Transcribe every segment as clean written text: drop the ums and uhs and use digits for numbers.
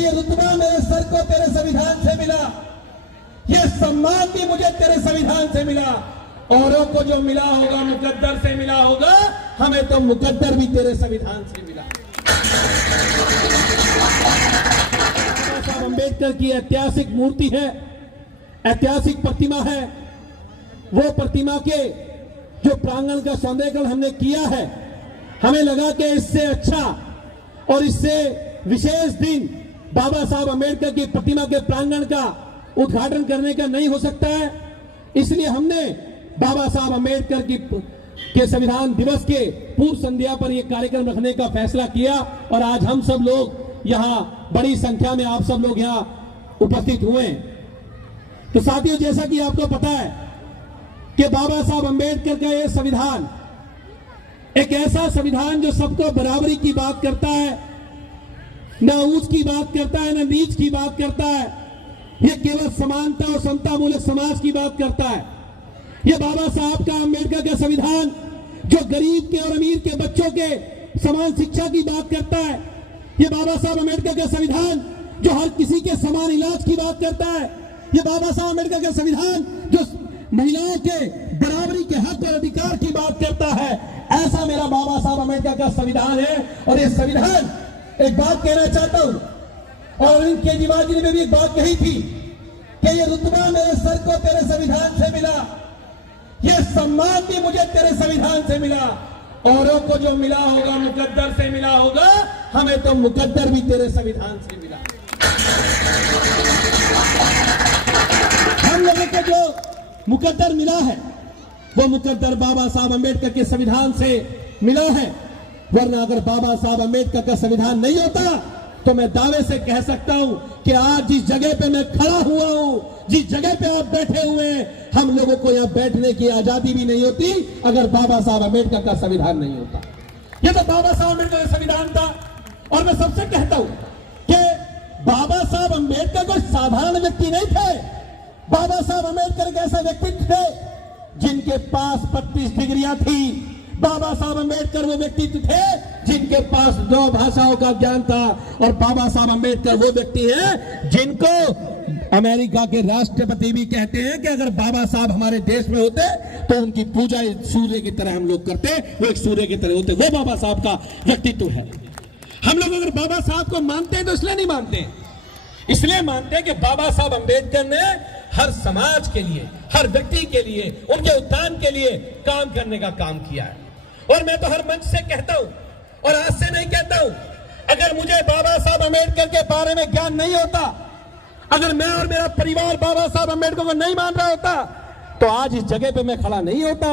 कि ये रुतबा मेरे सर को तेरे संविधान से मिला, ये सम्मान भी मुझे तेरे संविधान से मिला। औरों को जो मिला होगा मुकद्दर से मिला होगा, हमें तो मुकद्दर भी तेरे संविधान से मिला। बाबा साहब अम्बेडकर की ऐतिहासिक मूर्ति है, ऐतिहासिक प्रतिमा है। वो प्रतिमा के जो प्रांगण का सौंदर्यीकरण हमने किया है, हमें लगा कि इससे अच्छा और इससे विशेष दिन बाबा साहब अम्बेडकर की प्रतिमा के प्रांगण का उद्घाटन करने का नहीं हो सकता है। इसलिए हमने बाबा साहब अम्बेडकर के संविधान दिवस के पूर्व संध्या पर यह कार्यक्रम रखने का फैसला किया और आज हम सब लोग यहां बड़ी संख्या में आप सब लोग यहां उपस्थित हुए। तो साथियों, जैसा कि आपको पता है कि बाबा साहब अम्बेडकर का यह संविधान एक ऐसा संविधान जो सबको बराबरी की बात करता है, ना ऊंच की बात करता है, ना नीच की बात करता है। यह केवल समानता और समता मूलक समाज की बात करता है। यह बाबा साहब का अम्बेडकर का संविधान जो गरीब के और अमीर के बच्चों के समान शिक्षा की बात करता है। यह बाबा साहब अम्बेडकर का संविधान जो हर किसी के समान इलाज की बात करता है। यह बाबा साहब अम्बेडकर का संविधान जो महिलाओं के बराबरी के हक और अधिकार की बात करता है। ऐसा मेरा बाबा साहब अम्बेडकर का संविधान है। और यह संविधान, एक बात कहना चाहता हूं, और अरविंद केजरीवाल जी ने भी एक बात कही थी कि ये रुतबा मेरे सर को तेरे संविधान से मिला, ये सम्मान भी मुझे तेरे संविधान से मिला। औरों को जो मिला होगा मुकद्दर से मिला होगा, हमें तो मुकद्दर भी तेरे संविधान से मिला। हम लोगों को जो मुकद्दर मिला है वो मुकद्दर बाबा साहब अम्बेडकर के संविधान से मिला है। वरना अगर बाबा साहब अम्बेडकर का संविधान नहीं होता तो मैं दावे से कह सकता हूं कि आज जिस जगह पे मैं खड़ा हुआ हूं, जिस जगह पे आप बैठे हुए हैं, हम लोगों को यहां बैठने की आजादी भी नहीं होती अगर बाबा साहब अम्बेडकर का संविधान नहीं होता। यह तो बाबा साहब अम्बेडकर का संविधान था। और मैं सबसे कहता हूं कि बाबा साहब अम्बेडकर कोई साधारण व्यक्ति नहीं थे। बाबा साहब अम्बेडकर एक ऐसा व्यक्तित्व थे जिनके पास 35 डिग्रियां थी। बाबा साहब अम्बेडकर वो व्यक्तित्व थे जिनके पास 2 भाषाओं का ज्ञान था। और बाबा साहब अम्बेडकर वो व्यक्ति है जिनको अमेरिका के राष्ट्रपति भी कहते हैं कि अगर बाबा साहब हमारे देश में होते तो उनकी पूजा सूर्य की तरह हम लोग करते, वो एक सूर्य की तरह होते। वो बाबा साहब का व्यक्तित्व है। हम लोग अगर बाबा साहब को मानते हैं तो इसलिए नहीं मानते, इसलिए मानते हैं कि बाबा साहब अम्बेडकर ने हर समाज के लिए, हर व्यक्ति के लिए, उनके उत्थान के लिए काम करने का काम किया है। और मैं तो हर मंच से कहता हूं और आज से नहीं कहता हूं, अगर मुझे बाबा साहब अम्बेडकर के बारे में ज्ञान नहीं होता, अगर मैं और मेरा परिवार बाबा साहब अम्बेडकर को नहीं मान रहा होता तो आज इस जगह पे मैं खड़ा नहीं होता।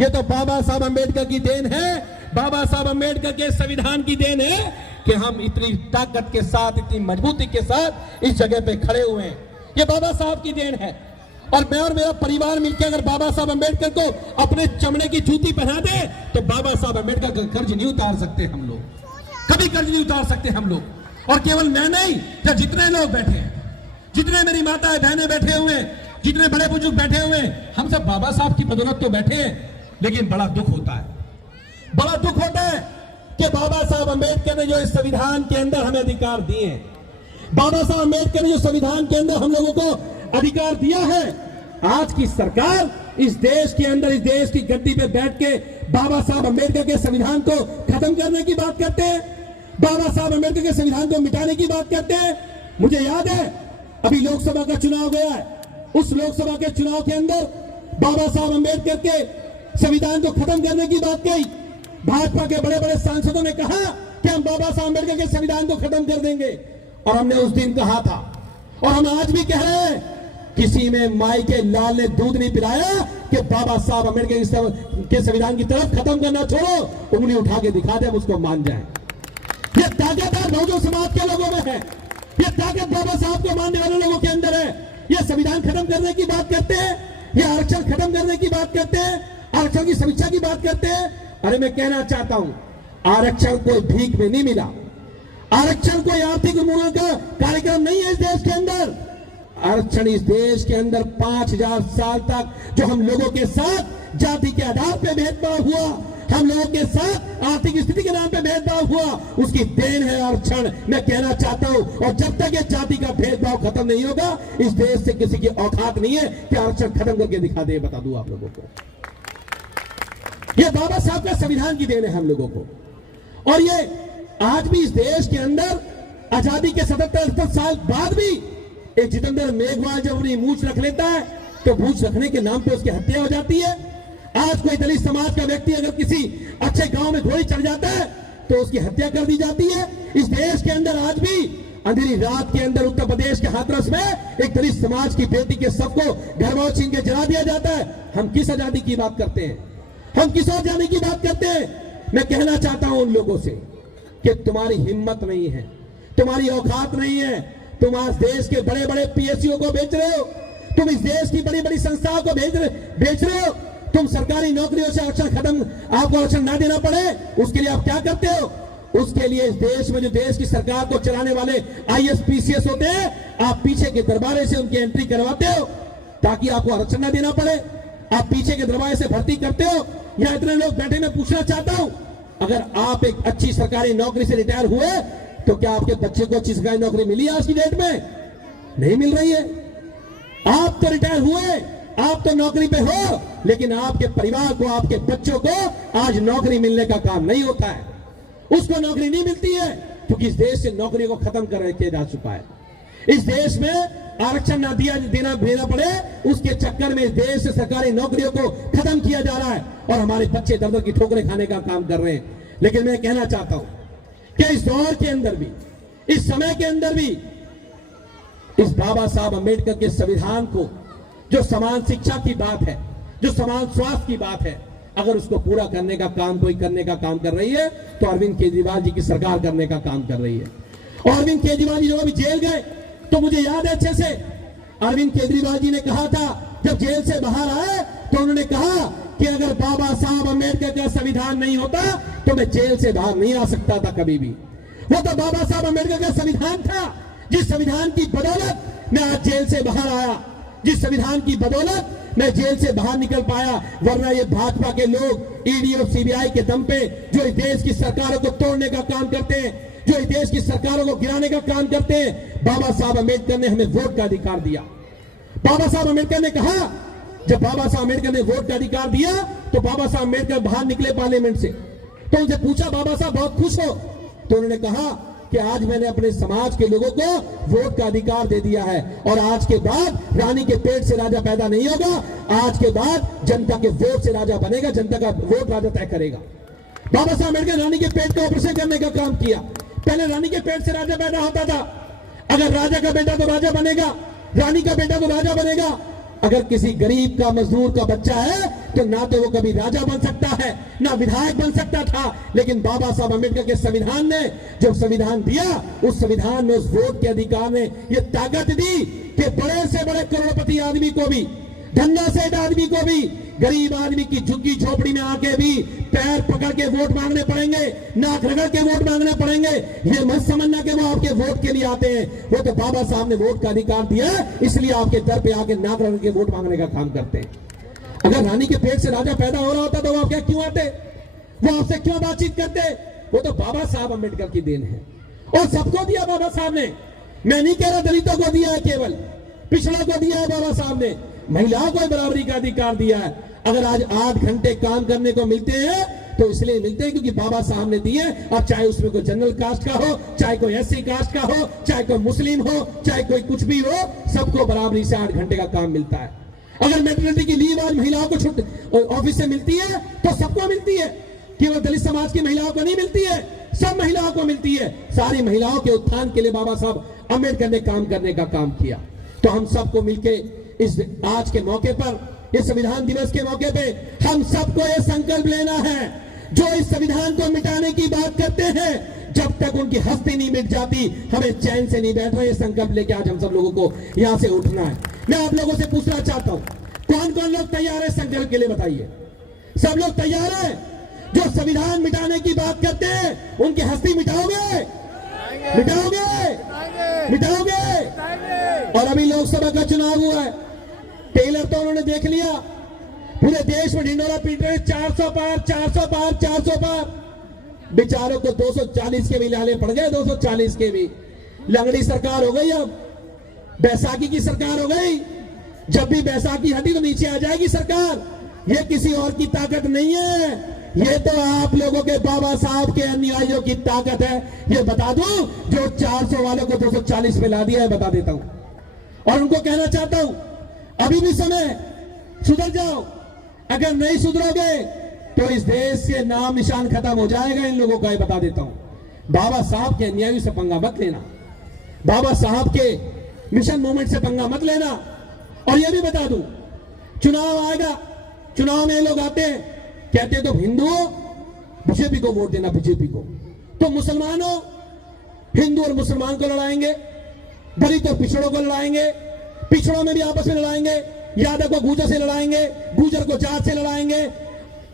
ये तो बाबा साहब अम्बेडकर की देन है, बाबा साहब अम्बेडकर के संविधान की देन है कि हम इतनी ताकत के साथ, इतनी मजबूती के साथ इस जगह पे खड़े हुए हैं। ये बाबा साहब की देन है। और मैं और मेरा परिवार मिलकर अगर बाबा साहब अम्बेडकर को अपने चमड़े की जूती पहना दे तो बाबा साहब अम्बेडकर का कर्ज नहीं उतार सकते हम लोग, कभी कर्ज नहीं उतार सकते हम लोग। और केवल मैं नहीं, जब जितने लोग बैठे हैं, जितने मेरी माताएं बहनें बैठे हुए, जितने बड़े बुजुर्ग बैठे हुए, हम सब बाबा साहब की बदौलत तो बैठे हैं। लेकिन बड़ा दुख होता है, बड़ा दुख होता है कि बाबा साहब अम्बेडकर ने जो इस संविधान के अंदर हमें अधिकार दिए हैं, बाबा साहब अम्बेडकर ने जो संविधान के अंदर हम लोगों को अधिकार दिया है, आज की सरकार इस देश के अंदर, इस देश की गद्दी पे बैठ के बाबा साहब अम्बेडकर के संविधान को खत्म करने की बात करते हैं, बाबा साहब अम्बेडकर के संविधान को मिटाने की बात करते हैं। मुझे याद है अभी लोकसभा का चुनाव गया है, उस लोकसभा के चुनाव के अंदर बाबा साहब अम्बेडकर के संविधान को खत्म करने की बात कही। भाजपा के बड़े बड़े सांसदों ने कहा कि हम बाबा साहब अम्बेडकर के संविधान को खत्म कर देंगे। और हमने उस दिन कहा था और हम आज भी कह रहे हैं, किसी में माई के लाल ने दूध नहीं पिलाया कि बाबा साहब अम्बेडकर के संविधान की तरफ खत्म करना छोड़ो, उंगली उठा के दिखा दे, हम उसको मान जाए। ये ताकत है बहुजन समाज के लोगों में है, ये ताकत बाबा साहब को मानने वाले लोगों के अंदर है। ये संविधान खत्म करने की बात करते हैं, ये आरक्षण खत्म करने की बात करते हैं, आरक्षण की समीक्षा की बात करते हैं। अरे मैं कहना चाहता हूं, आरक्षण कोई भीख में नहीं मिला, आरक्षण कोई आर्थिक उन्मूलन का कार्यक्रम नहीं है इस देश के अंदर। आरक्षण इस देश के अंदर 5000 साल तक जो हम लोगों के साथ जाति के आधार पर भेदभाव हुआ, हम लोगों के साथ आर्थिक स्थिति के नाम पे भेदभाव हुआ, उसकी देन है आरक्षण। मैं कहना चाहता हूं, और जब तक ये जाति का भेदभाव खत्म नहीं होगा, इस देश से किसी की औकात नहीं है कि आरक्षण खत्म करके दिखा दे। बता दूं आप लोगों को, ये बाबा साहब का संविधान की देन है हम लोगों को। और ये आज भी इस देश के अंदर आजादी के 77-78 साल बाद भी एक जितेंद्र मेघवाल जब अपनी मूंछ रख लेता है तो मूंछ रखने के नाम पे उसकी हत्या हो जाती है। आज कोई दलित समाज का व्यक्ति अगर किसी अच्छे गांव में घोड़ी चढ़ जाता है तो उसकी हत्या कर दी जाती है। इस देश के अंदर आज भी अंधेरी रात के अंदर उत्तर प्रदेश के हाथरस में एक दलित समाज की बेटी के सबको घरवाओं छीन के जला दिया जाता है। हम किस आजादी की बात करते हैं? हम किस और जाने की बात करते हैं? मैं कहना चाहता हूं उन लोगों से कि तुम्हारी हिम्मत नहीं है, तुम्हारी औकात नहीं है। तुम आज देश के बड़े बड़े पीएसयू को बेच रहे हो, तुम इस देश की बड़ी बड़ी संस्थाओं को बेच रहे हो। तुम सरकारी नौकरियों से आरक्षण खत्म, आपको आरक्षण ना देना पड़े, उसके लिए आप क्या करते हो? उसके लिए इस देश में जो देश की सरकार को चलाने वाले आईएएस पीसीएस होते हैं, आप पीछे के दरबारे से उनकी एंट्री करवाते हो ताकि आपको आरक्षण ना देना पड़े। आप पीछे के दरबारे से भर्ती करते हो। यहां इतने लोग बैठे, मैं पूछना चाहता हूं, अगर आप एक अच्छी सरकारी नौकरी से रिटायर हुए तो क्या आपके बच्चे को अच्छी सरकारी नौकरी मिली आज की डेट में? नहीं मिल रही है। आप तो रिटायर हुए, आप तो नौकरी पे हो, लेकिन आपके परिवार को, आपके बच्चों को आज नौकरी मिलने का काम नहीं होता है। उसको नौकरी नहीं मिलती है क्योंकि इस देश से नौकरी को खत्म कर किया जा चुका है। इस देश में आरक्षण ना देना पड़े, उसके चक्कर में इस देश से सरकारी नौकरियों को खत्म किया जा रहा है और हमारे बच्चे दर दर की ठोकरें खाने का काम कर रहे हैं। लेकिन मैं कहना चाहता हूं कि इस दौर के अंदर भी, इस समय के अंदर भी, इस बाबा साहब अंबेडकर के संविधान को, जो समान शिक्षा की बात है, जो समान स्वास्थ्य की बात है, अगर उसको पूरा करने का काम कोई करने का काम कर रही है तो अरविंद केजरीवाल जी की सरकार करने का काम कर रही है। और अरविंद केजरीवाल जी जब अभी जेल गए तो मुझे याद है अच्छे से, अरविंद केजरीवाल जी ने कहा था जब जेल से बाहर आए तो उन्होंने कहा कि अगर बाबा साहब अंबेडकर का संविधान नहीं होता तो मैं जेल से बाहर नहीं आ सकता था कभी भी। वो तो बाबा साहब अंबेडकर का संविधान था, जिस संविधान की बदौलत मैं आज जेल से बाहर आया, जिस संविधान की बदौलत मैं जेल से बाहर निकल पाया। वरना ये भाजपा के लोग ईडी और सीबीआई के दम पे जो इस देश की सरकारों को तोड़ने का काम करते हैं, जो इस देश की सरकारों को गिराने का काम करते हैं, बाबा साहब अंबेडकर ने हमें वोट का अधिकार दिया। बाबा साहब अंबेडकर ने कहा, जब बाबा साहब अंबेडकर ने वोट का अधिकार दिया तो बाबा साहब अंबेडकर बाहर निकले पार्लियामेंट से, तो उनसे पूछा बाबा साहब बहुत खुश हो? तो उन्होंने कहा कि आज मैंने अपने समाज के लोगों को वोट का अधिकार दे दिया है और आज के बाद रानी के पेट से राजा पैदा नहीं होगा, आज के बाद जनता के वोट से राजा बनेगा, जनता का वोट राजा तय करेगा। बाबा साहब अम्बेडकर रानी के पेट का ऑपरेशन करने का काम किया। पहले रानी के पेट से राजा पैदा होता था, अगर राजा का बेटा तो राजा बनेगा, रानी का बेटा तो राजा बनेगा। अगर किसी गरीब का, मजदूर का बच्चा है तो ना तो वो कभी राजा बन सकता है, ना विधायक बन सकता था। लेकिन बाबा साहब अम्बेडकर के संविधान ने जब संविधान दिया, उस संविधान में, उस वोट के अधिकार ने ये ताकत दी कि बड़े से बड़े करोड़पति आदमी को भी, धन्ना सेठ आदमी को भी, गरीब आदमी की झुग्गी झोपड़ी में आके भी पैर पकड़ के वोट मांगने पड़ेंगे, नाक रगड़ के वोट मांगने पड़ेंगे। ये मत समझना कि वो आपके वोट के लिए आते हैं, वो तो बाबा साहब ने वोट का अधिकार दिया इसलिए आपके दर पे आके नाक रगड़ के वोट मांगने का काम करते हैं। अगर रानी के पेट से राजा पैदा हो रहा होता तो वो आप क्या क्यों आते, वो आपसे क्यों बातचीत करते? वो तो बाबा साहब अम्बेडकर की देन है और सबको दिया बाबा साहब ने। मैं नहीं कह रहा दलितों को दिया है, केवल पिछड़ों को दिया है बाबा साहब ने, महिलाओं को बराबरी का अधिकार दिया है। अगर आज 8 घंटे काम करने को मिलते हैं तो इसलिए मिलते हैं क्योंकि बाबा साहब ने दिए, और चाहे उसमें कोई जनरल कास्ट का हो, चाहे कोई एससी कास्ट का हो, चाहे कोई मुस्लिम हो, चाहे कोई कुछ भी हो, सबको बराबरी से 8 घंटे का काम मिलता है। अगर मैटरनिटी की लीव आज महिलाओं को छुट्टी ऑफिस से मिलती है तो सबको मिलती है, केवल दलित समाज की महिलाओं को नहीं मिलती है, सब महिलाओं को मिलती है। सारी महिलाओं के उत्थान के लिए बाबा साहब अम्बेडकर ने काम करने का काम किया। तो हम सबको मिलके इस आज के मौके पर, इस संविधान दिवस के मौके पे, हम सबको यह संकल्प लेना है, जो इस संविधान को मिटाने की बात करते हैं, जब तक उनकी हस्ती नहीं मिट जाती हमें चैन से नहीं बैठना। ये संकल्प लेके आज हम सब लोगों को यहां से उठना है। मैं आप लोगों से पूछना चाहता हूं, कौन कौन लोग तैयार है संकल्प के लिए? बताइए। सब लोग तैयार है? जो संविधान मिटाने की बात करते हैं उनकी हस्ती मिटाओगे? मिटाओगे? मिटाओगे? और अभी लोकसभा का चुनाव हुआ है, टेलर तो उन्होंने देख लिया, पूरे देश में ढिंडोरा पीट रहे 400 पार 400 पार 400 पार। बेचारों को 240 के भी लाले पड़ गए, 240 के भी। लंगड़ी सरकार हो गई, अब बैसाखी की सरकार हो गई। जब भी बैसाखी हटी तो नीचे आ जाएगी सरकार। ये किसी और की ताकत नहीं है, ये तो आप लोगों के बाबा साहब के अनुयायियों की ताकत है। ये बता दूं, जो 400 वालों को 240 पे ला दिया है, बता देता हूं। और उनको कहना चाहता हूं, अभी भी समय, सुधर जाओ। अगर नहीं सुधरोगे तो इस देश से नाम निशान खत्म हो जाएगा इन लोगों का, ये बता देता हूं। बाबा साहब के अन्यायी से पंगा मत लेना, बाबा साहब के मिशन मूवमेंट से पंगा मत लेना। और यह भी बता दूं, चुनाव आएगा, चुनाव में लोग आते हैं, कहते हैं तो हिंदुओं बीजेपी को वोट देना, बीजेपी को। तो मुसलमानों, हिंदू और मुसलमान को लड़ाएंगे, दलित और पिछड़ों को लड़ाएंगे, पिछड़ों में भी आपस में लड़ाएंगे, यादव को गुर्जर से लड़ाएंगे, गुर्जर को जाट से लड़ाएंगे,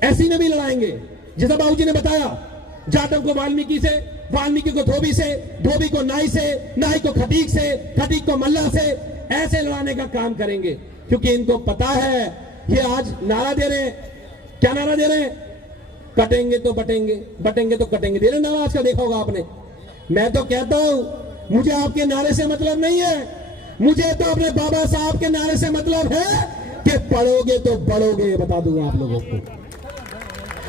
ऐसी में भी लड़ाएंगे। जैसा बाबूजी ने बताया, जाटव को वाल्मीकि से, वाल्मीकि को धोबी से, धोबी को नाई से, नाई को खटीक से, खटीक को मल्ला से, ऐसे लड़ाने का काम करेंगे। क्योंकि इनको पता है, ये आज नारा दे रहे हैं, क्या नारा दे रहे हैं? कटेंगे तो बटेंगे, बटेंगे तो कटेंगे, दे रहे नारा। आज का देखा होगा आपने। मैं तो कहता हूं, मुझे आपके नारे से मतलब नहीं है, मुझे तो अपने बाबा साहब के नारे से मतलब है कि पढ़ोगे तो बढ़ोगे। बता दूंगा आप लोगों को,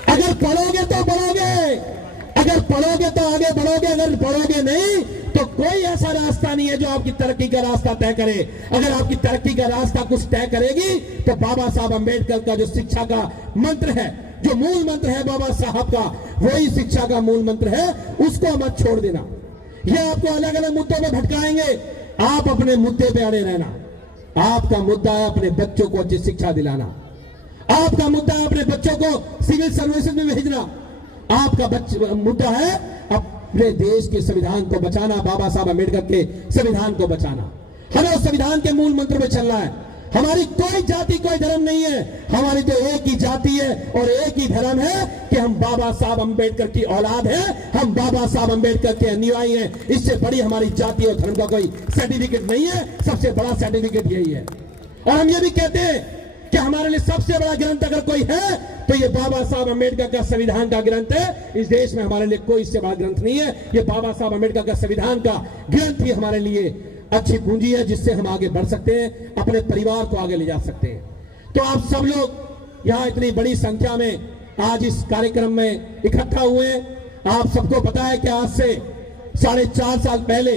अगर पढ़ोगे तो बढ़ोगे, अगर पढ़ोगे तो आगे बढ़ोगे, अगर बढ़ोगे नहीं तो कोई ऐसा रास्ता नहीं है जो आपकी तरक्की का रास्ता तय करे। अगर आपकी तरक्की का रास्ता कुछ तय करेगी तो बाबा साहब अंबेडकर का जो शिक्षा का मंत्र है, जो मूल मंत्र है बाबा साहब का, वही शिक्षा का मूल मंत्र है, उसको मत छोड़ देना। ये आपको अलग अलग मुद्दों में भटकाएंगे, आप अपने मुद्दे पे अड़े रहना। आपका मुद्दा है अपने बच्चों को अच्छी शिक्षा दिलाना, आपका मुद्दा है अपने बच्चों को सिविल सर्विसेज में भेजना, आपका मुद्दा है अपने देश के संविधान को बचाना, बाबा साहब अम्बेडकर के संविधान को बचाना। हमें उस संविधान के मूल मंत्र में चलना है। हमारी कोई जाति कोई धर्म नहीं है, हमारी तो एक ही जाति है और एक ही धर्म है कि हम बाबा साहब अम्बेडकर की औलाद है, हम बाबा साहब अम्बेडकर के अनुयायी हैं। इससे बड़ी हमारी जाति और धर्म का कोई सर्टिफिकेट नहीं है, सबसे बड़ा सर्टिफिकेट यही है। और हम ये भी कहते हैं कि हमारे लिए सबसे बड़ा ग्रंथ अगर कोई है तो ये बाबा साहब अम्बेडकर का संविधान का ग्रंथ है। इस देश में हमारे लिए कोई इससे बड़ा ग्रंथ नहीं है। ये बाबा साहब अम्बेडकर का संविधान का ग्रंथ ही हमारे लिए अच्छी पूंजी है, जिससे हम आगे बढ़ सकते हैं, अपने परिवार को आगे ले जा सकते हैं। तो आप सब लोग यहाँ इतनी बड़ी संख्या में आज इस कार्यक्रम में इकट्ठा हुए हैं। आप सबको पता है कि आज से 4.5 साल पहले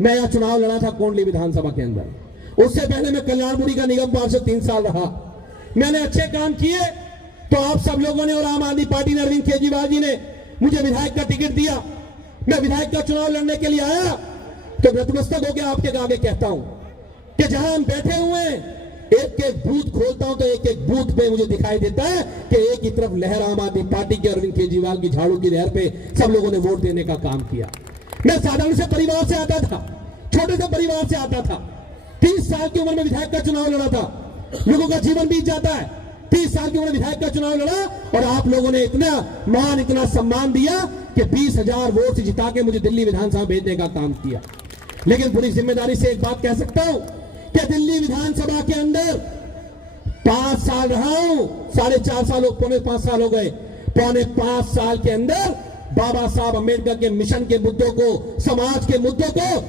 मैं यह चुनाव लड़ा था कोंडली विधानसभा के अंदर। उससे पहले मैं कल्याणपुरी का निगम पार्षद 3 साल रहा। मैंने अच्छे काम किए तो आप सब लोगों ने और आम आदमी पार्टी ने, अरविंद केजरीवाल जी ने मुझे विधायक का टिकट दिया। मैं विधायक का चुनाव लड़ने के लिए आया तो नतमस्तक होकर आपके आगे कहता हूं कि जहां हम बैठे हुए हैं, एक एक बूथ खोलता हूं तो एक एक बूथ पे मुझे दिखाई देता है कि एक ही तरफ लहर आम आदमी पार्टी के अरविंद केजरीवाल की झाड़ू की लहर पे सब लोगों ने वोट देने का काम किया। मैं साधारण से परिवार से आता था, छोटे से परिवार से आता था। 30 साल की उम्र में विधायक का चुनाव लड़ा था। लोगों का जीवन बीत जाता है, 30 साल की उम्र में विधायक का चुनाव लड़ा और आप लोगों ने इतना मान, इतना सम्मान दिया कि 20,000 वोट से जिता के मुझे दिल्ली विधानसभा भेजने का काम किया। लेकिन पूरी जिम्मेदारी से एक बात कह सकता हूं कि दिल्ली विधानसभा के अंदर 5 साल रहा हूं, 4.5 साल, पौने 5 साल हो गए। पौने 5 साल के अंदर बाबा साहब अम्बेडकर के मिशन के मुद्दों को, समाज के मुद्दों को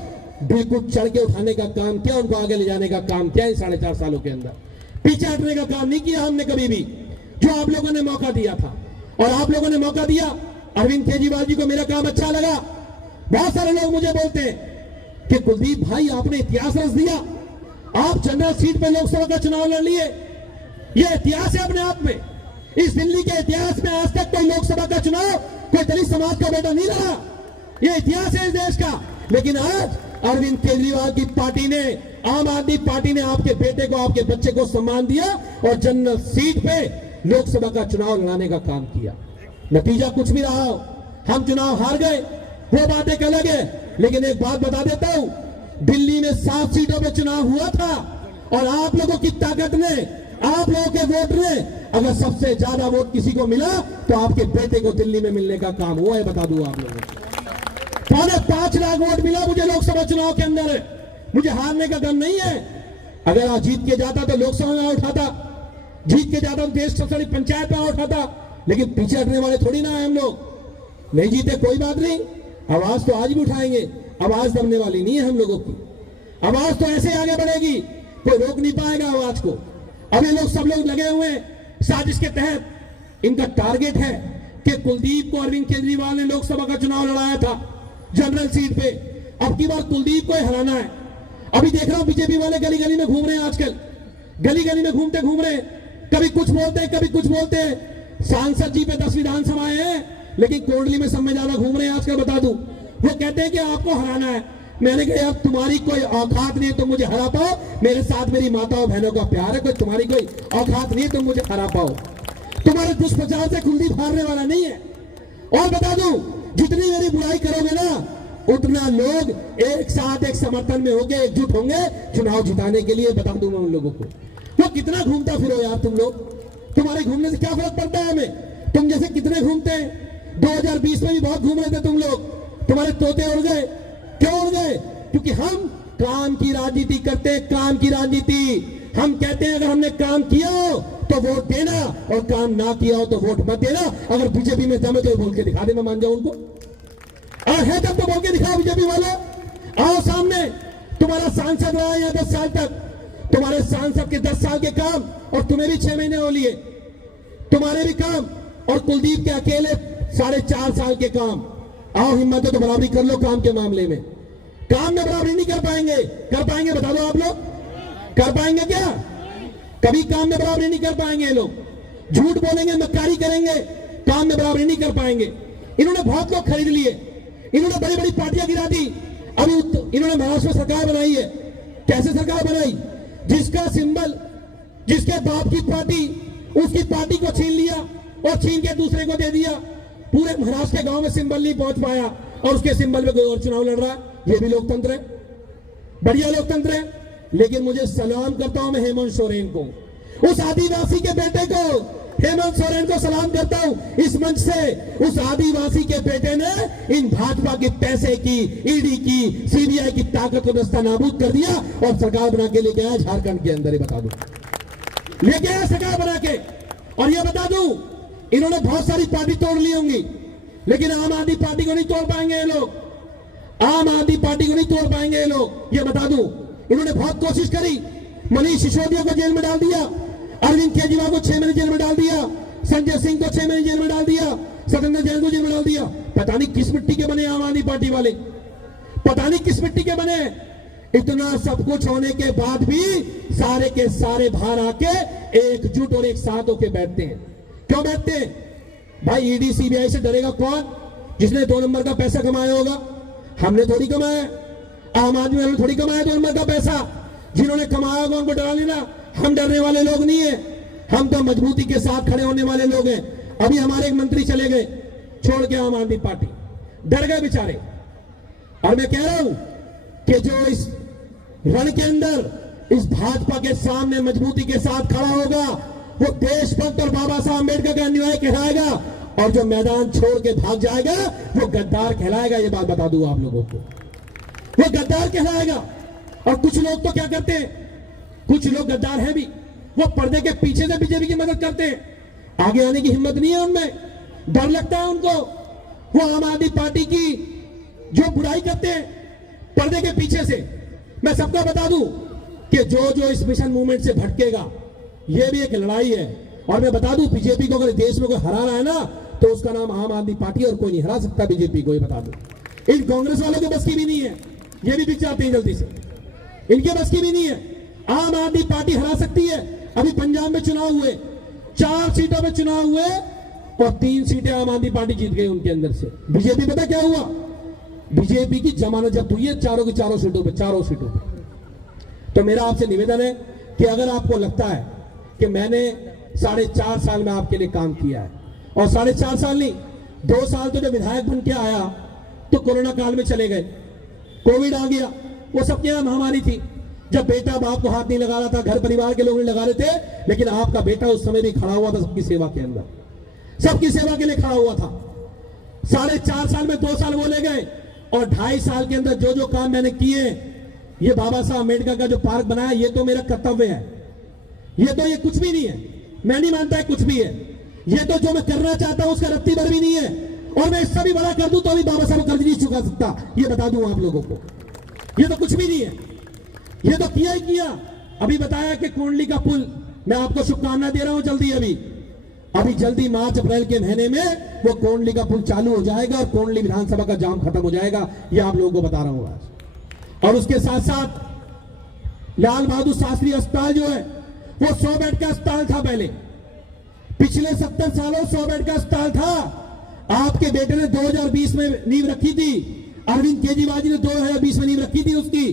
बिल्कुल चढ़ के उठाने का काम किया, उनको आगे ले जाने का काम किया। 4.5 सालों के अंदर पीछे हटने का काम नहीं किया हमने कभी भी। जो आप लोगों ने मौका दिया था और आप लोगों ने मौका दिया, अरविंद केजरीवाल जी को मेरा काम अच्छा लगा। बहुत सारे लोग मुझे बोलते हैं कि कुलदीप भाई आपने इतिहास रच दिया, आप जनरल सीट पे लोकसभा का चुनाव लड़ लिए। यह इतिहास है अपने आप में। इस दिल्ली के इतिहास में आज तक कोई लोकसभा का चुनाव कोई दलित समाज का बेटा नहीं लड़ा। यह इतिहास है इस देश का। लेकिन आज अरविंद केजरीवाल की पार्टी ने, आम आदमी पार्टी ने आपके बेटे को, आपके बच्चे को सम्मान दिया और जनरल सीट पे लोकसभा का चुनाव लड़ाने का काम किया। नतीजा कुछ भी रहा हो, हम चुनाव हार गए, वो बात एक अलग है। लेकिन एक बात बता देता हूं, दिल्ली में 7 सीटों पे चुनाव हुआ था और आप लोगों की ताकत ने, आप लोगों के वोट ने, अगर सबसे ज्यादा वोट किसी को मिला तो आपके बेटे को दिल्ली में मिलने का काम हुआ है। बता दूं आप लोगों को 5.5 लाख वोट मिला मुझे लोकसभा चुनाव के अंदर। मुझे हारने का गम नहीं है। अगर आज जीत के जाता तो लोकसभा में उठाता, जीत के ज्यादा देश सबसे बड़ी पंचायत में उठा था, लेकिन पीछे हटने वाले थोड़ी ना है हम लोग। नहीं जीते कोई बात नहीं, आवाज तो आज भी उठाएंगे, आवाज दबने वाली नहीं है हम लोगों की। आवाज तो ऐसे आगे बढ़ेगी, कोई रोक नहीं पाएगा आवाज को। अब ये लोग सब लोग लगे हुए हैं साजिश के तहत। इनका टारगेट है कि कुलदीप को अरविंद केजरीवाल ने लोकसभा का चुनाव लड़ाया था जनरल सीट पे, अब की बार कुलदीप को हराना है। अभी देख रहा हूं बीजेपी वाले गली गली में घूम रहे हैं, आजकल गली गली में घूमते घूम रहे हैं, कभी कुछ बोलते हैं कभी कुछ बोलते हैं। सांसद जी पे 10 विधानसभाएं हैं, लेकिन कोंडली में सब में ज्यादा घूम रहे हैं आजकल। बता दूं, वो कहते हैं कि आपको हराना है। मैंने कहा यार तुम्हारी कोई औकात नहीं है तुम मुझे हरा पाओ, मेरे साथ मेरी माताओं बहनों का प्यार है, कोई तुम्हारी कोई औकात नहीं है तुम मुझे हरा पाओ। तुम्हारे दुष्प्रचार से कुलदीप हारने वाला नहीं है। और बता दूं, जितनी मेरी बुराई करोगे ना, उतना लोग एक साथ एक समर्थन में होंगे, एकजुट होंगे चुनाव जिताने के लिए। बता दूंगा उन लोगों को। वो कितना घूमता फिरो यार तुम लोग, तुम्हारे घूमने से क्या फर्क पड़ता है हमें? तुम जैसे कितने घूमते हैं। 2020 में भी बहुत घूम रहे थे तुम लोग, तुम्हारे तोते उड़ गए। क्यों उड़ गए? क्योंकि हम काम की राजनीति करते हैं, काम की राजनीति। हम कहते हैं अगर हमने काम किया हो तो वोट देना, और काम ना किया हो तो वोट मत देना। अगर बीजेपी में दम है तो बोल के दिखा दे, मैं मान जाऊं उनको। और है तब तो बोल के दिखाओ बीजेपी वाले, आओ सामने। तुम्हारा सांसद रहा है 10 साल तक, तुम्हारे सांसद के 10 साल के काम, और तुम्हें भी 6 महीने हो लिए, तुम्हारे भी काम, और कुलदीप के अकेले 4.5 साल के काम। आओ हिम्मत है तो बराबरी कर लो काम के मामले में। काम में बराबरी नहीं कर पाएंगे, कर पाएंगे बता दो आप लोग, कर पाएंगे क्या? कभी काम में बराबरी नहीं कर पाएंगे ये लोग। झूठ बोलेंगे, मक्कारी करेंगे, काम में बराबरी नहीं कर पाएंगे। इन्होंने बहुत लोग खरीद लिए, इन्होंने बड़ी बड़ी पार्टियां गिरा दी। अभी इन्होंने महाराष्ट्र में सरकार बनाई है। कैसे सरकार बनाई? जिसका सिंबल, जिसके बाप की पार्टी, उसकी पार्टी को छीन लिया और छीन के दूसरे को दे दिया। पूरे महाराष्ट्र के गांव में सिंबल नहीं पहुंच पाया और उसके सिंबल में कोई और चुनाव लड़ रहा है। ये भी लोकतंत्र है, बढ़िया लोकतंत्र है। लेकिन मुझे सलाम करता हूं मैं हेमंत सोरेन को, उस आदिवासी के बेटे को, हेमंत सोरेन को सलाम करता हूं इस मंच से। उस आदिवासी के बेटे ने इन भाजपा के पैसे की, ईडी की, सीबीआई की ताकत को नस्तानाबूद कर दिया और सरकार बना के लेके आया झारखंड के अंदर ही। बता दूं, लेके आया सरकार बना के। और ये बता दूं, इन्होंने बहुत सारी पार्टी तोड़ ली होंगी, लेकिन आम आदमी पार्टी को नहीं तोड़ पाएंगे ये लोग। आम आदमी पार्टी को नहीं तोड़ पाएंगे ये लोग, ये बता दूं। इन्होंने बहुत कोशिश करी, मनीष सिसोदिया को जेल में डाल दिया, अरविंद केजरीवाल को 6 महीने जेल में डाल दिया, संजय सिंह को 6 महीने जेल में डाल दिया, सत्येंद्र जैन को जेल में डाल दिया। पता नहीं किस मिट्टी के बने आम आदमी पार्टी वाले, पता नहीं किस मिट्टी के बने। इतना सब कुछ होने के बाद भी सारे के सारे बाहर आके एकजुट और एक साथ होके बैठते हैं। क्यों बैठते हैं भाई? ईडी सीबीआई से डरेगा कौन? जिसने 2 नंबर का पैसा कमाया होगा। हमने थोड़ी कमाया, आम आदमी वालों ने थोड़ी कमाया 2 नंबर का पैसा। जिन्होंने कमाया होगा उनको डरा लेना। हम डरने वाले लोग नहीं है, हम तो मजबूती के साथ खड़े होने वाले लोग हैं। अभी हमारे एक मंत्री चले गए छोड़ के आम आदमी पार्टी, डर गए बेचारे। और मैं कह रहा हूं कि जो इस रण के अंदर इस भाजपा के सामने मजबूती के साथ खड़ा होगा, वो देशभक्त और बाबा साहब अम्बेडकर का अन्याय कहलाएगा, और जो मैदान छोड़ के भाग जाएगा वो गद्दार कहलाएगा। ये बात बता दूं आप लोगों को, वो गद्दार कहलाएगा। और कुछ लोग तो क्या करते हैं, कुछ लोग गद्दार हैं भी, वो पर्दे के पीछे से बीजेपी की मदद करते हैं। आगे आने की हिम्मत नहीं है उनमें, डर लगता है उनको। वो आम आदमी पार्टी की जो बुराई करते हैं पर्दे के पीछे से। मैं सबको बता दूं कि जो जो इस मिशन मूवमेंट से भटकेगा, ये भी एक लड़ाई है। और मैं बता दूं, बीजेपी को अगर देश में कोई हरा रहा है ना, तो उसका नाम आम आदमी पार्टी, और कोई नहीं हरा सकता बीजेपी को। ये बता दूं, इन कांग्रेस वालों के बस की भी नहीं है, ये भी दिख जाते हैं जल्दी से, इनके बस की भी नहीं है। आम आदमी पार्टी हरा सकती है। अभी पंजाब में चुनाव हुए, 4 सीटों में चुनाव हुए और 3 सीटें आम आदमी पार्टी जीत गई उनके अंदर से। बीजेपी पता क्या हुआ? बीजेपी की जमानत जब्त हुई है चारों की चारों सीटों पे, चारों सीटों पे। तो मेरा आपसे निवेदन है कि अगर आपको लगता है कि मैंने 4.5 साल में आपके लिए काम किया है, और 4.5 साल नहीं, 2 साल तो जब विधायक बन के आया तो कोरोना काल में चले गए, कोविड आ गया, वो सबके यहाँ महामारी थी। जब बेटा बाप को हाथ नहीं लगा रहा था, घर परिवार के लोग नहीं लगा रहे थे, लेकिन आपका बेटा उस समय भी खड़ा हुआ था सबकी सेवा के अंदर, सबकी सेवा के लिए खड़ा हुआ था। 4.5 साल में 2 साल बोले गए, और 2.5 साल के अंदर जो जो काम मैंने किए, ये बाबा साहब अम्बेडकर का जो पार्क बनाया, ये तो मेरा कर्तव्य है, ये तो ये कुछ भी नहीं है। मैं नहीं मानता है कुछ भी है। ये तो जो मैं करना चाहता हूं उसका रत्ती भर भी नहीं है, और मैं इससे भी बड़ा कर दूं तो भी बाबा साहब कर्ज नहीं चुका सकता, ये बता दूं आप लोगों को। ये तो कुछ भी नहीं है, ये तो किया ही किया। अभी बताया कि कोंडली का पुल, मैं आपको शुभकामना दे रहा हूं, जल्दी अभी जल्दी मार्च अप्रैल के महीने में वो कोंडली का पुल चालू हो जाएगा और कोंडली विधानसभा का जाम खत्म हो जाएगा, ये आप लोगों को बता रहा हूं आज। और उसके साथ साथ लाल बहादुर शास्त्री अस्पताल जो है वो 100 बेड का अस्पताल था पहले, पिछले 70 सालों 100 बेड का अस्पताल था। आपके बेटे ने 2020 में नींव रखी थी, अरविंद केजरीवाल जी ने 2020 में नींव रखी थी उसकी,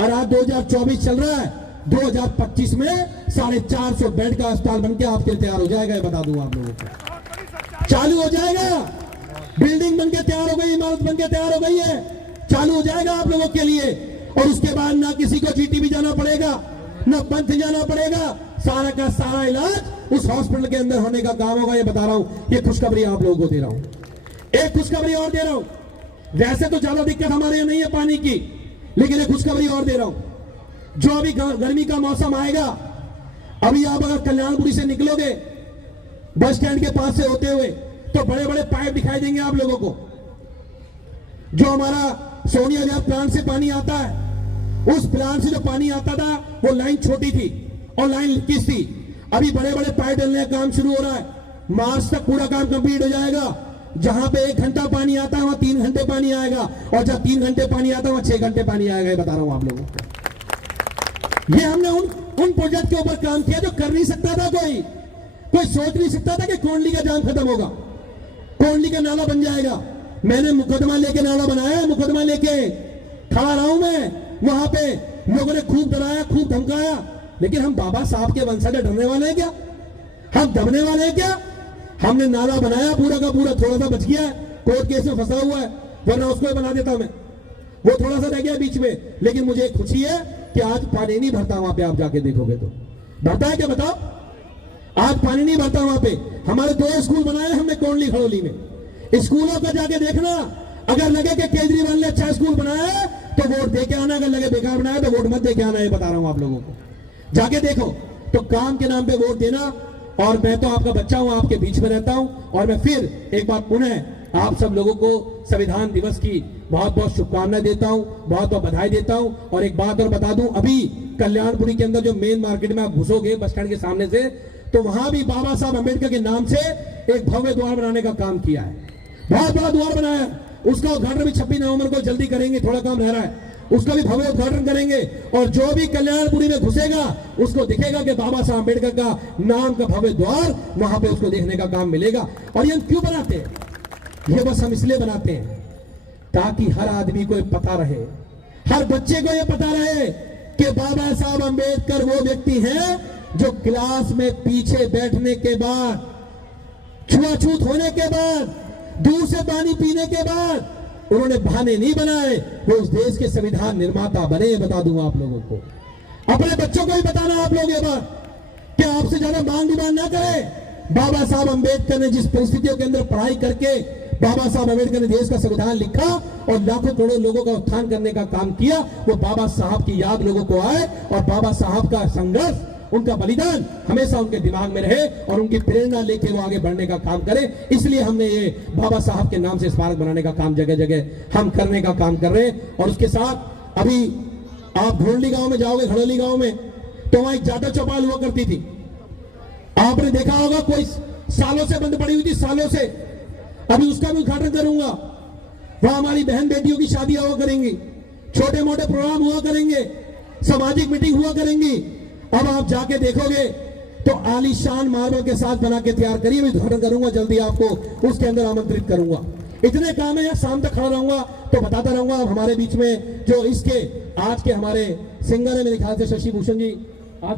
और आज 2024 चल रहा है, 2025 में 450 बेड का अस्पताल बनके आपके लिए तैयार हो जाएगा, ये बता दूं आप लोगों को। चालू हो जाएगा, बिल्डिंग बनके तैयार हो गई, इमारत बनके तैयार हो गई है, चालू हो जाएगा आप लोगों के लिए। और उसके बाद ना किसी को जीटीबी जाना पड़ेगा, ना पंथ जाना पड़ेगा, सारा का सारा इलाज उस हॉस्पिटल के अंदर होने का काम होगा, ये बता रहा हूं। ये खुशखबरी आप लोगों को दे रहा हूं। एक खुशखबरी और दे रहा हूं, वैसे तो ज्यादा दिक्कत हमारे यहां नहीं है पानी की, लेकिन एक खुशखबरी और दे रहा हूं। जो अभी गर्मी का मौसम आएगा, अभी आप अगर कल्याणपुरी से निकलोगे बस स्टैंड के पास से होते हुए, तो बड़े बड़े पाइप दिखाई देंगे आप लोगों को। जो हमारा सोनिया विहार प्लांट से पानी आता है, उस प्लांट से जो पानी आता था वो लाइन छोटी थी और लाइन लीकेज थी। अभी बड़े बड़े पाइप डलने का काम शुरू हो रहा है, मार्च तक पूरा काम कंप्लीट हो जाएगा। जहां पे 1 घंटा पानी आता है वहां 3 घंटे पानी आएगा, और जब 3 घंटे पानी आता है वहां 6 घंटे पानी आएगा, बता रहा हूं आप लोगों को। ये हमने उन प्रोजेक्ट के ऊपर काम किया जो कर नहीं सकता था कोई सोच नहीं सकता था कि कोंडली का जाम खत्म होगा, कोंडली का नाला बन जाएगा। मैंने मुकदमा लेके नाला बनाया, मुकदमा लेके खड़ा रहा हूं मैं वहां पे, लोगों ने खूब डराया, खूब धमकाया, लेकिन हम बाबा साहब के वंशज डरने वाले हैं क्या? हम दबने वाले हैं क्या? हमने नाला बनाया, पूरा का पूरा, थोड़ा सा बच गया है, कोर्ट केस में फंसा हुआ है, वरना उसको ही बना देता मैं, वो थोड़ा सा रह गया बीच में। लेकिन मुझे खुशी है कि आज पानी नहीं भरता वहां पे, आप जाके देखोगे तो भरता है क्या बताओ? आज पानी नहीं भरता वहां पे। हमारे 2 स्कूल बनाए हमने कोंडली खड़ोली में, स्कूलों का जाके देखना, अगर लगे कि केजरीवाल ने अच्छा स्कूल बनाया है तो वोट दे के आना, अगर लगे बेकार बनाया तो वोट मत दे के आना, ये बता रहा हूं आप लोगों को। जाके देखो तो काम के नाम पे वोट देना। और मैं तो आपका बच्चा हूं, आपके बीच में रहता हूं, और मैं फिर एक बार पुनः आप सब लोगों को संविधान दिवस की बहुत बहुत शुभकामनाएं देता हूं, बहुत बहुत बधाई देता हूं। और एक बात और बता दूं, अभी कल्याणपुरी के अंदर जो मेन मार्केट में आप घुसोगे बस स्टैंड के सामने से, तो वहां भी बाबा साहब अम्बेडकर के नाम से एक भव्य द्वार बनाने का काम किया है, बहुत बड़ा द्वार बनाया। उसका उद्घाटन भी 26 नवंबर को जल्दी करेंगे, थोड़ा काम रह रहा है, उसका भी भव्य उद्घाटन करेंगे। और जो भी कल्याणपुरी में घुसेगा उसको दिखेगा कि बाबा साहब अम्बेडकर का नाम का भव्य द्वार, वहां पे उसको देखने का काम मिलेगा। और ये हम क्यों बनाते हैं? ये बस हम इसलिए बनाते हैं ताकि हर आदमी को पता रहे, हर बच्चे को यह पता रहे कि बाबा साहब अम्बेडकर वो व्यक्ति हैं जो क्लास में पीछे बैठने के बाद, छुआछूत होने के बाद, दूर से पानी पीने के बाद उन्होंने बहाने नहीं बनाए, वो उस देश के संविधान निर्माता बने, ये बता दूंगा आप लोगों को। अपने बच्चों को भी बताना आप लोग ये बात कि आपसे ज्यादा मांग डिमांड ना करें। बाबा साहब अम्बेडकर ने जिस परिस्थितियों के अंदर पढ़ाई करके बाबा साहब अम्बेडकर ने देश का संविधान लिखा और लाखों करोड़ों लोगों का उत्थान करने का काम किया, वो बाबा साहब की याद लोगों को आए और बाबा साहब का संघर्ष, उनका बलिदान हमेशा उनके दिमाग में रहे और उनकी प्रेरणा लेके वो आगे बढ़ने का काम करे। इसलिए हमने ये बाबा साहब के नाम से स्मारक बनाने का काम जगह जगह हम करने का काम कर रहे हैं। और उसके साथ अभी आप घोंडली गांव में जाओगे, खड़ोली गांव में, तो वहां एक जाटा चौपाल हुआ करती थी, आपने देखा होगा, कोई सालों से बंद पड़ी हुई थी, सालों से। अभी उसका भी उद्घाटन करूंगा। वहां हमारी बहन बेटियों की शादियां हुआ करेंगी, छोटे मोटे प्रोग्राम हुआ करेंगे, सामाजिक मीटिंग हुआ करेंगी। अब आप जाके देखोगे तो आलीशान मार्बल के साथ बना के तैयार करिए, मैं उद्घाटन करूंगा जल्दी, आपको उसके अंदर आमंत्रित करूंगा। इतने काम है, शाम तक खड़ा रहूंगा तो बताता रहूंगा। हमारे बीच में जो इसके आज के हमारे सिंगर है, मेरे ख्याल से शशि भूषण जी आ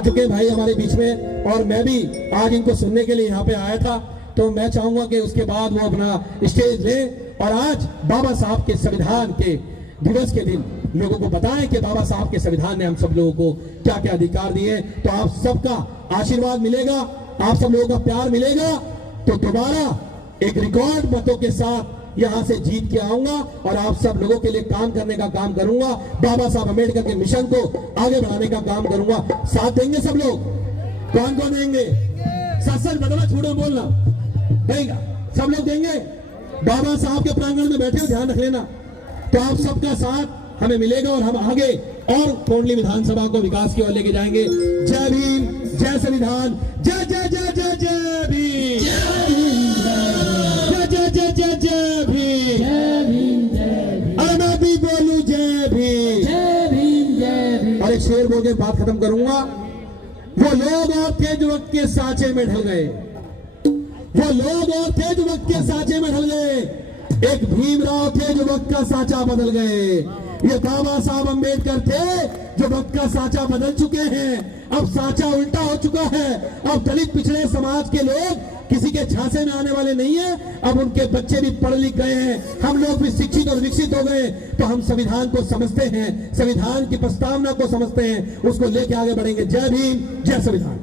चुके भाई हमारे बीच में, और मैं भी आज इनको सुनने के लिए यहाँ पे आया था। तो मैं चाहूंगा कि उसके बाद वो अपना स्टेज ले और आज बाबा साहब के संविधान के दिवस के दिन लोगों को बताएं कि बाबा साहब के संविधान ने हम सब लोगों को क्या क्या अधिकार दिए। तो आप सबका आशीर्वाद मिलेगा, आप सब लोगों का प्यार मिलेगा, तो दोबारा एक रिकॉर्ड मतों के साथ यहां से जीत के आऊंगा और आप सब लोगों के लिए काम करने का काम करूंगा। बाबा साहब अम्बेडकर के मिशन को आगे बढ़ाने का काम करूंगा। साथ देंगे सब लोग, कौन कौन देंगे? सच बदला, छूटो बोलना देगा, सब लोग देंगे। बाबा साहब के प्रांगण में बैठे हो, ध्यान रख लेना। तो आप सबका साथ हमें मिलेगा और हम आगे और कोंडली विधानसभा को विकास की ओर लेके जाएंगे। जय भीम, जय संविधान, जय जय जय जय जय भीम, जय जय जय जय जय भीम, अरे मैं भी बोलूं जय भीम। और एक शेर बोल के बात खत्म करूंगा। वो लोग और थे जो वक्त के सांचे में ढल गए, वो लोग और थे जो वक्त के सांचे में ढल गए, एक भीमराव थे जो वक्त का सांचा बदल गए। ये बाबा साहब अंबेडकर थे जो वक्त का सांचा बदल चुके हैं। अब सांचा उल्टा हो चुका है। अब दलित पिछड़े समाज के लोग किसी के झांसे में आने वाले नहीं है। अब उनके बच्चे भी पढ़ लिख गए हैं, हम लोग भी शिक्षित और विकसित हो गए। तो हम संविधान को समझते हैं, संविधान की प्रस्तावना को समझते हैं, उसको लेके आगे बढ़ेंगे। जय भीम, जय संविधान।